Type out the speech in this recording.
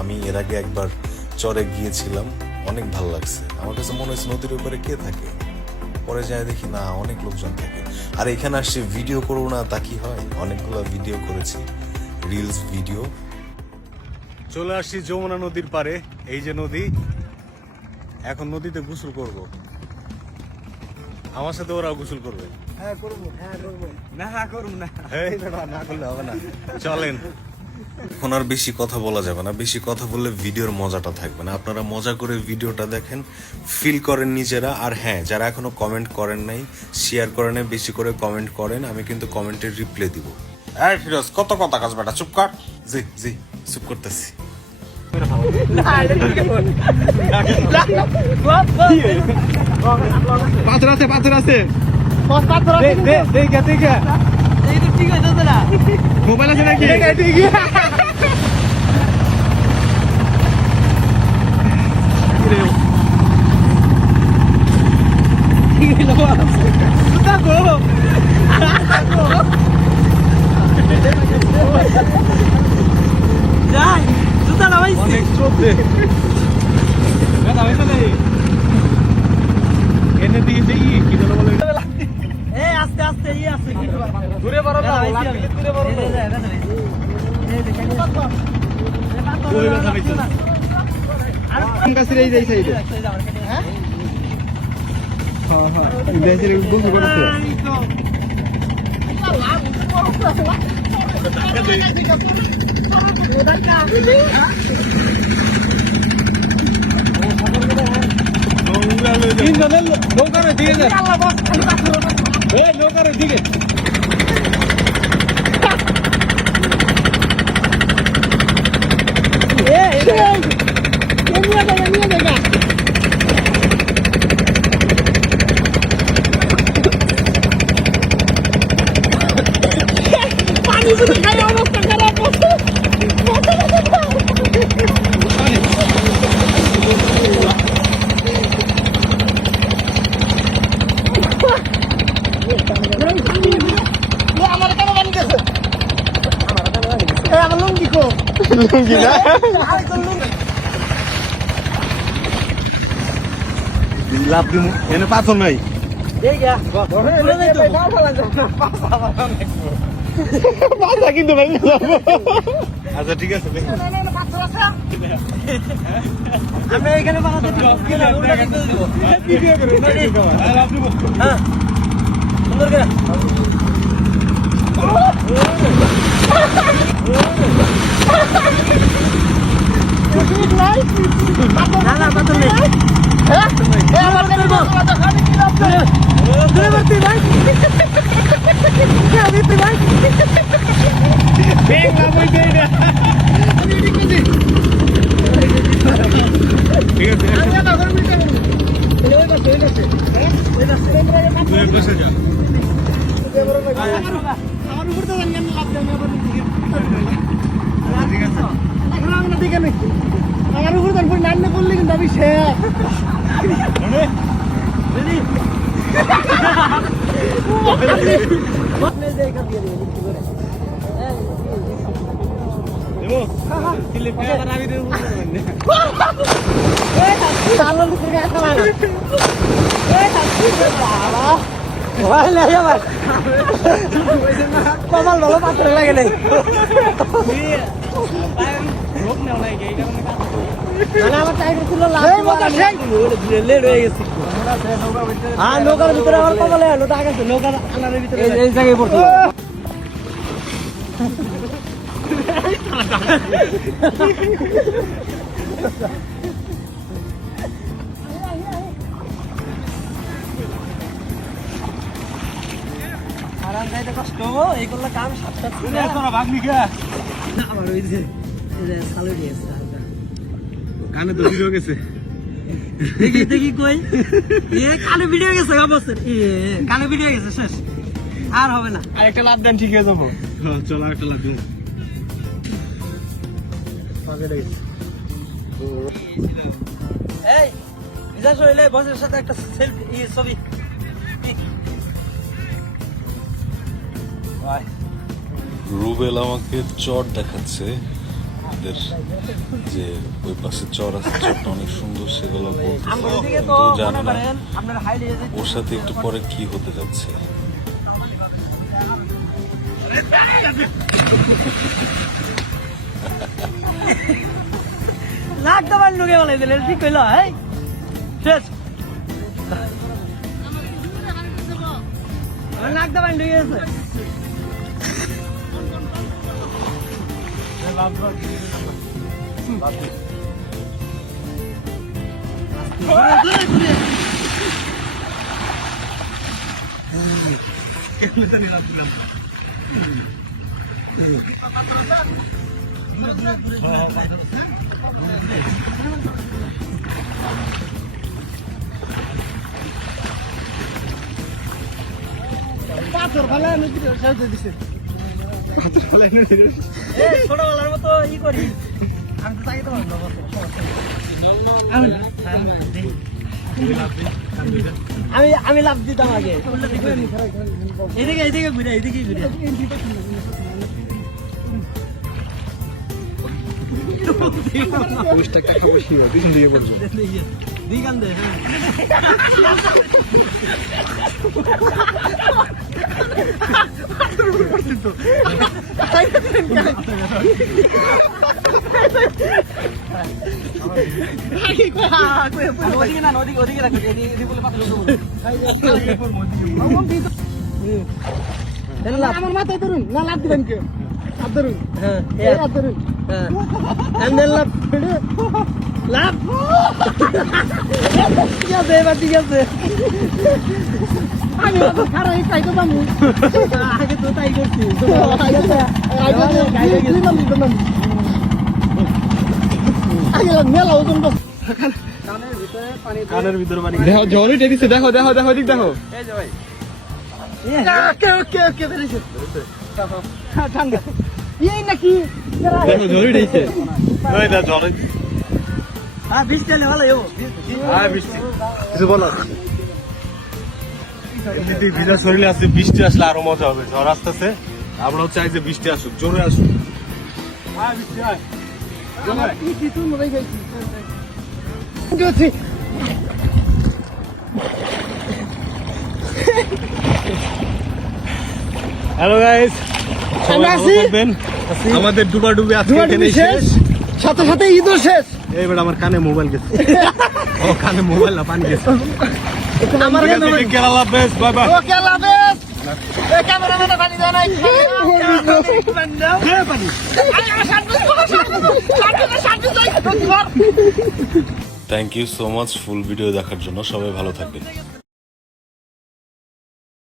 আমি এর আগে একবার চরে গিয়েছিলাম, অনেক ভালো লাগছে। আমার কাছে মনে হচ্ছে নদীর উপরে কে থাকে, পরে যায় দেখি না অনেক লোকজন থাকে। আর এখানে আসছি ভিডিও করবো না তা কি হয়, অনেকগুলো ভিডিও করেছি, রিলস ভিডিও। চলে আসছি যমুনা নদীর পারে, এই যে নদী। এখন নদীতে গোসল করব, আমার সাথে ওরাও গোসল করবে। হ্যাঁ করবো, না করবো না, না করলে হবে না, চলেন। এখন আর বেশি কথা বলা যাবে না, বেশি কথা বললে ভিডিওর মজাটা থাকবে না। আপনারা মজা করে ভিডিওটা দেখেন, ফিল করেন নিজেরা। আর হ্যাঁ, যারা এখনো কমেন্ট করেন নাই, শেয়ার করেন নাই, বেশি করে কমেন্ট করেন, আমি কিন্তু কমেন্টের রিপ্লাই দিব। এই ফিরোজ, কত কথা কাজ বেটা, চুপ কর। জি জি, চুপ করতেছি। পাথর আছে, পাথর আছে, মোবাইল আছে নাকি? অনেক চলছে, এনে দিয়েছে কি বলে আস্তে আস্তে আছে দূরে বড় না, দূরে বড় নৌকার দিকে, নৌকার দিকে লাভ দিব এনে পাথর নাই, কিন্তু আচ্ছা ঠিক আছে, আমি এখানে বানাতে সুন্দর করে না না পাথর নেই, আমার উপর তারপর রান্না করলে কিন্তু আমি শেষ। কমাল ভালো পাত্র লাগে নাই, আমার টাইম ছিল লেট হয়ে গেছে। হ্যাঁ নৌকার ভিতরে আমার কমালে নৌকা গেছে, নৌকার আলারের ভিতরে এই জায়গায় পড়তো। আরাম যাইতে কষ্ট, এই করলে কাম সাতটা ভাগ্নি কে আমার ওই যে সালো দিয়েছে কানে তো ভিডিও গেছে, দেখি দেখি কই কানে ভিডিও গেছে, কানে ভিডিও গেছে, শেষ আর হবে না। আর একটা লাভ দেন, ঠিক হয়ে যাবো। চল আর একটা লাভ দেন। এই বিজা শৈলে বসের সাথে একটা সেলফি ছবি। রুবেল আমাকে চর দেখাচ্ছে ওদের যে ওই পাশে চর আছে, চরটা অনেক সুন্দর, সেগুলো বলতেছে। কিন্তু ও জানে না ওর সাথে একটু পরে কি হতে যাচ্ছে। লাগতে পারেন লোকে বলে দিলে ঠিক হইলো এই শেষ লাগতে পারেন ঢুকে গেছে পাথর ফেলা নদীর সাথে দিছে ছোটবেলার মতো ই করি আমি তো তাকে তো আমি লাভ দিতাম আগে এদিকে এদিকে ঘুরে এদিকে ঘুরে দিগান্দে আমার মাথায় ধরুন না লাভ দিবেন কেউ হাত ধরুন হ্যাঁ হাত ধরুন হ্যাঁ লাভ লাভ ঠিক আছে এবার ঠিক আছে আমি খারাপ তাই তো পাবো আগে তো তাই করছি মেলা ওজন কানের ভিতরে পানি দেখো জলই টেদিছে দেখো দেখো দেখো দিক দেখো এই যে ভাই ওকে বেরিয়েছে ঠান্ডা এই নাকি দেখো জলই টেদিছে ওই দা জলই হ্যাঁ বৃষ্টি এলে ভালো হবো হ্যাঁ বৃষ্টি কিছু বলো এমনিতে ভিজা শরীরে আসছে, বৃষ্টি আসলে আরো মজা হবে। ঝড় আসতেছে, আমরাও চাই যে বৃষ্টি আসুক, জোরে আসুক। হ্যাঁ বৃষ্টি হয় হ্যালো গাইস, আমাদের ডুবাডুবি আজকে এখানেই শেষ, সাথে সাথে ঈদও শেষ। এইবার আমার কানে মোবাইল গেছে। ও কানে মোবাইল না, পানি গেছে। আমার Kerala base, bye bye. Okay love এই ক্যামেরাম্যানে পানি দাও নাই পানি thank you so much full video দেখার জন্য। সবাই ভালো থাকবেন।